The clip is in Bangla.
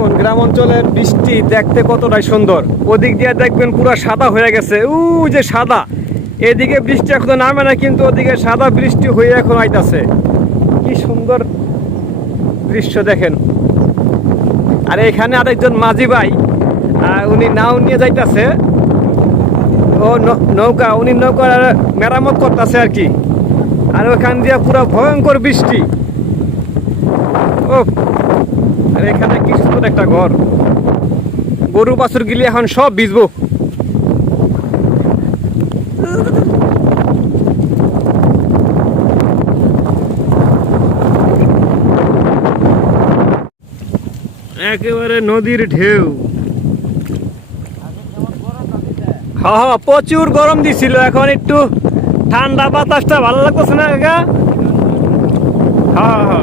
দেখুন গ্রাম অঞ্চলের বৃষ্টি দেখতে কতটাই সুন্দর। ওদিক দিয়ে দেখবেন পুরো সাদা হয়ে গেছে, যে সাদা। এদিকে বৃষ্টি এখনো নামে না, কিন্তু ওদিকে সাদা বৃষ্টি হয়ে এখন আইতাছে। কি সুন্দর দৃশ্য দেখেন। আর এখানে আরেকজন মাঝি ভাই, উনি নাও নিয়ে যাইতাছে। ও নৌকা, উনি নৌকার মেরামত করতেছে আর কি। আর ওখান দিয়ে পুরো ভয়ঙ্কর বৃষ্টি। ও, আর এখানে কি সুন্দর একটা ঘর। গরু বাছুর গিলি এখন সব ভিজবো। একেবারে নদীর ঢেউ। হ্যাঁ, প্রচুর গরম দিছিল, এখন একটু ঠান্ডা বাতাসটা ভালো লাগতেছে না কাকা? হ্যাঁ।